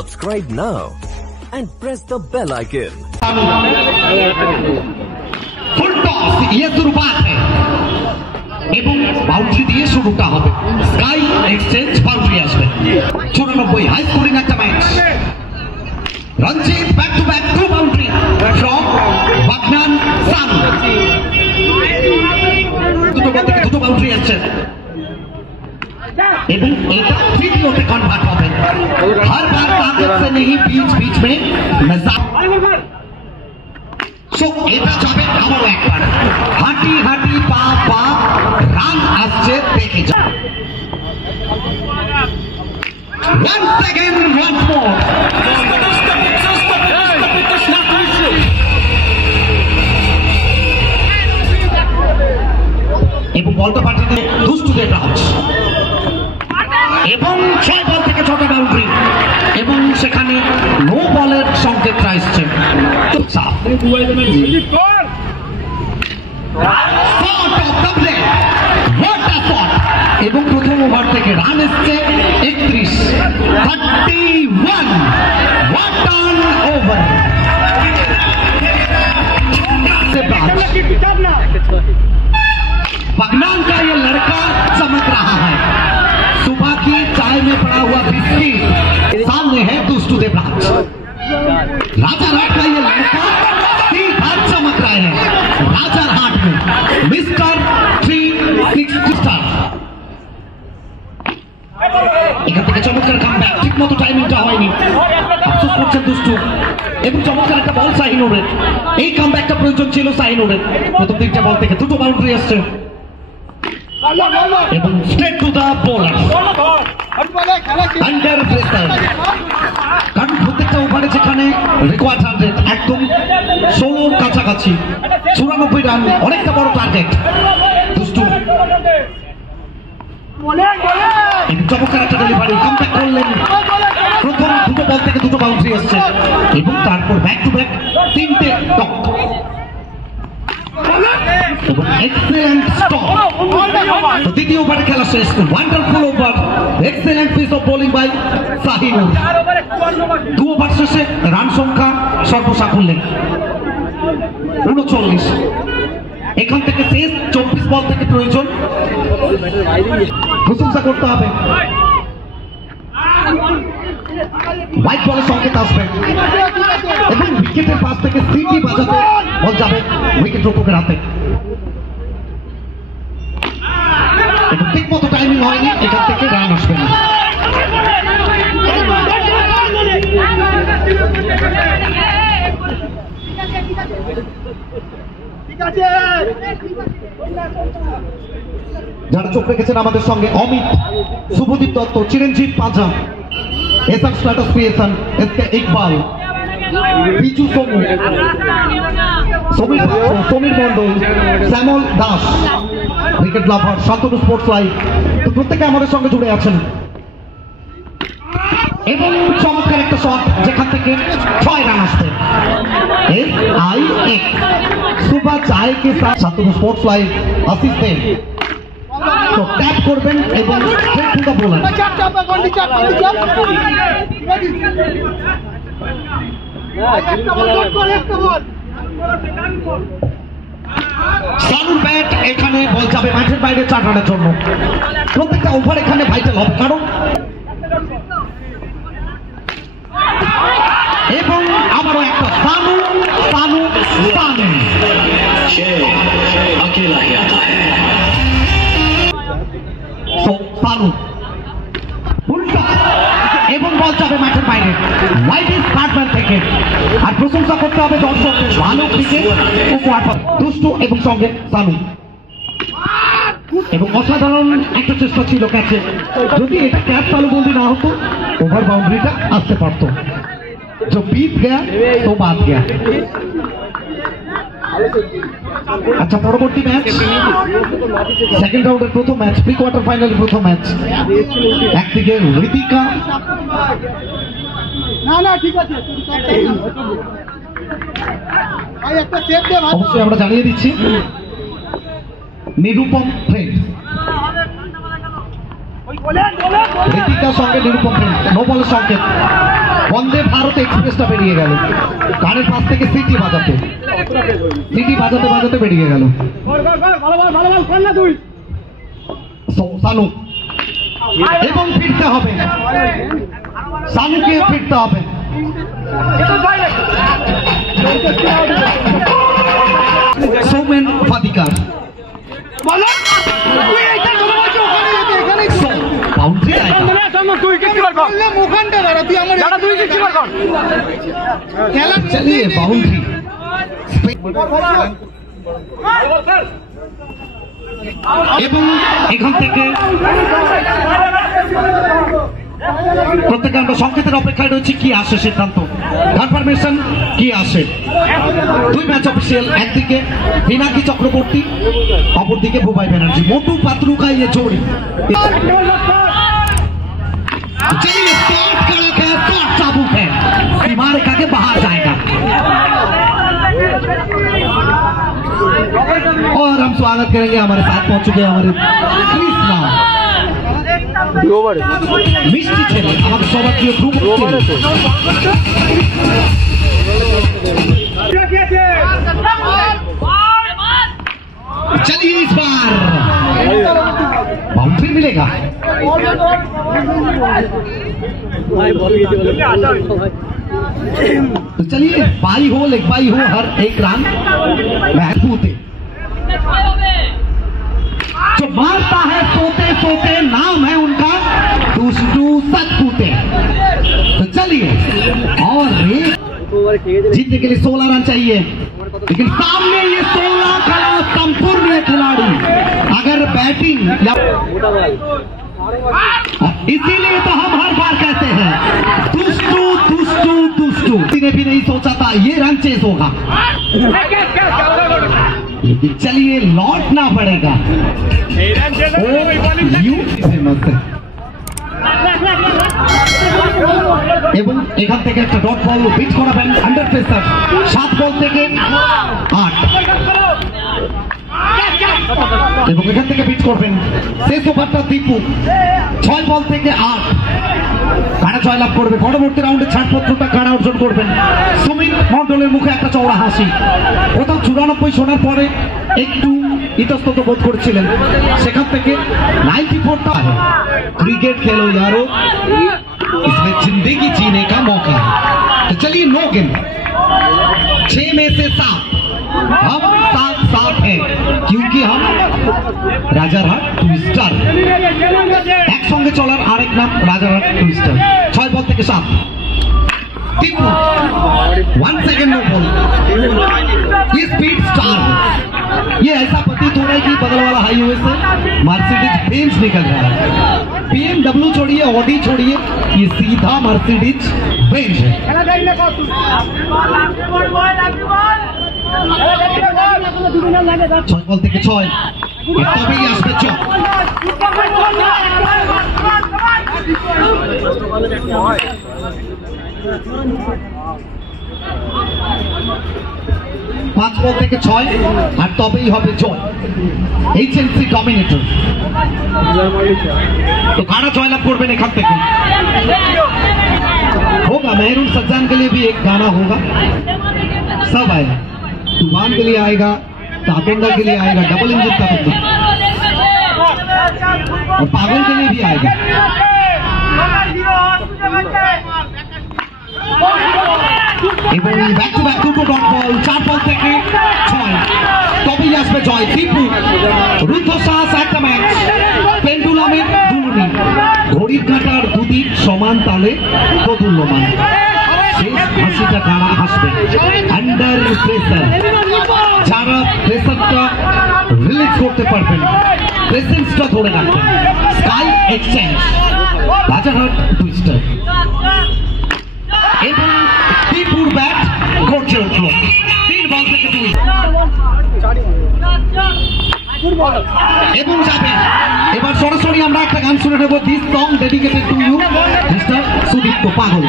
Subscribe now and press the bell icon. Full toss, ये शुरुआत है এবং বাউন্ডারি দিয়ে শুরুটা হবে। স্কাই এক্সচেঞ্জ বাউন্ডারি আসবে 94 হাই স্কোরিং একটা match. Ranjit back to back to boundary from Bagnan sun. দুটো বল থেকে দুটো বাউন্ডারি আসছে এবং এটা তৃতীয়তে কনভার্ট হবে। हर बार ताकत से नहीं, बीच बीच में मजाक। सो এটা যাবে আবারও একবার হাঁটি হাঁটি পা পা রান আসছে দেখে যা। Once again, once more. এবং বলটা পাঠিয়ে দুষ্টুদের ব্রাঞ্চ এবং 6 বল থেকে 6টা বাউন্ডারি এবং সেখানে নো বলের সংকেত আসছে। এবং প্রথম ওভার থেকে রান এসছে 31 31 What an over! बगनान का ये लड़का चमक रहा है। सुबह की चाय में पड़ा हुआ बिस्किट सामने है दुष्टू देवराज। राजा राट का ये लड़का सीधा चमक रहे हैं राजा हाट में मिस्टर 360 स्टार। এখান থেকে চমৎকার কামব্যাক, ঠিক মতো টাইমিংটা হয়নি, আফসোস করছেন দুষ্টু। এবং চমৎকার একটা বল শাহিনুরের, এই কামব্যাকটা প্রয়োজন ছিল শাহিনুরের। প্রথম 3টা বল থেকে 2টো বাউন্ডারি আসছে এবং straight to the bowler under pressure. কারণ প্রত্যেকটা ওভারে যেখানে রিকোয়ার্ড 100 একদম 16 কাছাকাছি 94 রান, অনেকটা বড় টার্গেট। দুষ্টু চমৎকার একটা ডেলিভারি, কামব্যাক করলেন। প্রথম 2টো বল থেকে 2টো বাউন্ডারি আসছে এবং তারপর ব্যাক টু ব্যাক 3টে টক এবং এক্সেলেন্ট স্টপ। দ্বিতীয় ওভারে খেলা শেষ, wonderful over, excellent piece of bowling by Shahinur. 2 over শেষে রান সংখ্যা সর্বসাকুল্যে 39। এখান থেকে শেষ 24 বল থেকে প্রয়োজন, প্রশংসা করতে হবে। হোয়াইট বলের সংকেত আসবে এবং উইকেটের পাশ থেকে সিটি বাজাতে বল যাবে উইকেট রক্ষকের হাতে। এবং ঠিক মতো টাইমিং হয়নি, এখান থেকে রান আসবে না। যারা চোখ রেখেছেন আমাদের সঙ্গে, Amit, Subhadip Dutta, Chiranjit Panja, SR status creation, SK Iqbal, Pichu Somu, Samir Mondal, Shyamal Das, cricket lover, Shantanu sports live, তো প্রত্যেকে আমাদের সঙ্গে জুড়ে আছেন। এবং চমৎকার একটা শট যেখান থেকে 6 রান আসবে। SIX सुबह चाय के साथ शान्तनु स्पोर्ट्स लाइव आशीष देव तो टैप করবেন এবং স্ট্রেট টু দা বোলার। সানুর ব্যাট এখানে বল যাবে মাঠের বাইরে 4 রানের জন্য। প্রত্যেকটা ওভার এখানে ভাইটাল হবে, কারণ এবং আবারও একটা সানু সানু সানু अकेला ही आता है। সানু উল্টা এবং বল যাবে মাঠের বাইরে ওয়াইড ডিপার্টমেন্ট থেকে। আর প্রশংসা করতে হবে দর্শক, ভালো ক্রিকেট উপহার দুষ্টু এবং সঙ্গে সানু। এবং অসাধারণ একটা চেষ্টা ছিল ক্যাচে, যদি এটা ক্যাচ তালুবন্দি না হতো ওভার বাউন্ডারিটা আসতে পারতো। जो बीत गया तो बात गया। আচ্ছা, পরবর্তী ম্যাচ সেকেন্ড রাউন্ডের প্রথম ম্যাচ, প্রি কোয়ার্টার ফাইনালের প্রথম ম্যাচ। একদিকে ঋতিকা, অবশ্যই আমরা জানিয়ে দিচ্ছি নিরুপম ফ্রেন্ড, ঋতিকার সঙ্গে নিরুপম ফ্রেন্ড। নো বলের সংকেত, এক্সপ্রেসটা বেরিয়ে গেল, কানের পাশ থেকে সিটি বাজাতে বাজাতে বেরিয়ে গেল। সানু এবং ফিরতে হবে, সানুকে ফিরতে হবে। সৌমেন ফাতিকার বাউন্ডারি चलिए बाउंड्री এবং এখান থেকে প্রত্যেকে আমরা সংকেতের অপেক্ষায় রয়েছি কি আসে সিদ্ধান্ত, কনফার্মেশন কি আসে। দুই ম্যাচ অফিসিয়াল, একদিকে পিনাকি চক্রবর্তী, অপরদিকে ভুবাই ব্যানার্জি। মোটু पात्रू का ये जोड़ी, चलिए शॉट कड़क है, शॉट चाबुक है, बीमार के बाहर जाएगा। और हम स्वागत करेंगे हमारे साथ पहुंच चुके हमारे कृष्णा मिष्टी छेले, हमारे सौभाग्य ध्रुव। चलिए इस बार बाउंड्री मिलेगा। तो चलिए बाई हो लेग बाई हो, हर एक रन महत्वपूर्ण। जो मारता है सोते सोते, नाम है उनका दुष्टू सतपूते। तो चलिए, और जीतने के लिए 16 रन चाहिए, लेकिन सामने ये 16 खड़ा संपूर्ण खिलाड़ी अगर बैटिंग, इसीलिए तो हम हर बार कहते हैं दुष्टू दुष्टू दुष्टू। किसी ने भी नहीं सोचा था ये रन चेस होगा, लेकिन चलिए लौटना पड़ेगा। এবং এখান থেকে একটা ডট বল পিচ করাবেন আন্ডার প্রেসার, 7 বল থেকে 8 এবং এখান থেকে পিচ করবেন। শেষ ওভারটা দীপু 6 বল থেকে 8 কারা জয়লাভ করবে। পরবর্তী রাউন্ডে ছাড়পত্রটা কারা অর্জন করবেন। সুমিত মন্ডলের মুখে একটা চওড়া হাসি, কোথাও 94 শোনার পরে একটু ইতস্তত বোধ করছিলেন, সেখান থেকে 94টা है। क्रिकेट खेलो यारो, इसमें जिंदगी जीने का मौका है। तो चलिए 9 गेंद, 6 में से 7 हम साथ हैं, क्योंकि हम রাজারহাট টুইস্টার। একসঙ্গে চলার আরেক নাম রাজারহাট টুইস্টার। 6 বল থেকে 7 टिप्पू 1 सेकंड नो बॉल, ये स्पीड स्टार है। ये ऐसा प्रतीत हो रहा है कि बगल वाला हाईवे से मर्सिडीज बेंज निकल रहा है। BMW छोड़िए, ऑडी छोड़िए, ये सीधा मर्सिडीज बेंज है। 6 বল থেকে 6 তবেই আসবে চক। 5 বল থেকে 6 আর তবেই হবে জয়। HNC dominator. तो कारा जयलाभ করবেন এখান থেকে। होगा मेहरून सज्जान के लिए भी एक गाना होगा, सब आएगा। तूफान के लिए आएगा, तापेंदा के लिए आएगा, डबल इंजन का बंदा, और पागल के लिए भी आएगा। এবং ব্যাক টু ব্যাক দুটো ডট বল, 4 বল থেকে 6 তবেই আসবে জয়। দীপু রুদ্ধশ্বাস একটা ম্যাচ, পেন্ডুলামের ঘূর্ণি, ঘড়ির কাঁটার দুদিক সমান তালে প্রতুল্যমান। শেষ হাসিটা কারা হাসবে আন্ডার প্রেসার, যারা প্রেসারটা রিলিজ করতে পারবেন, প্রেসেন্সটা ধরে রাখবেন। Sky exchange, Rajarhat twister. এবং দীপুর ব্যাট গর্জে উঠল, 3 বল থেকে 2 এবং যাবে। এবার সরাসরি আমরা একটা গান শুনে নেব, this song dedicated to you mister Sudipta পাগল।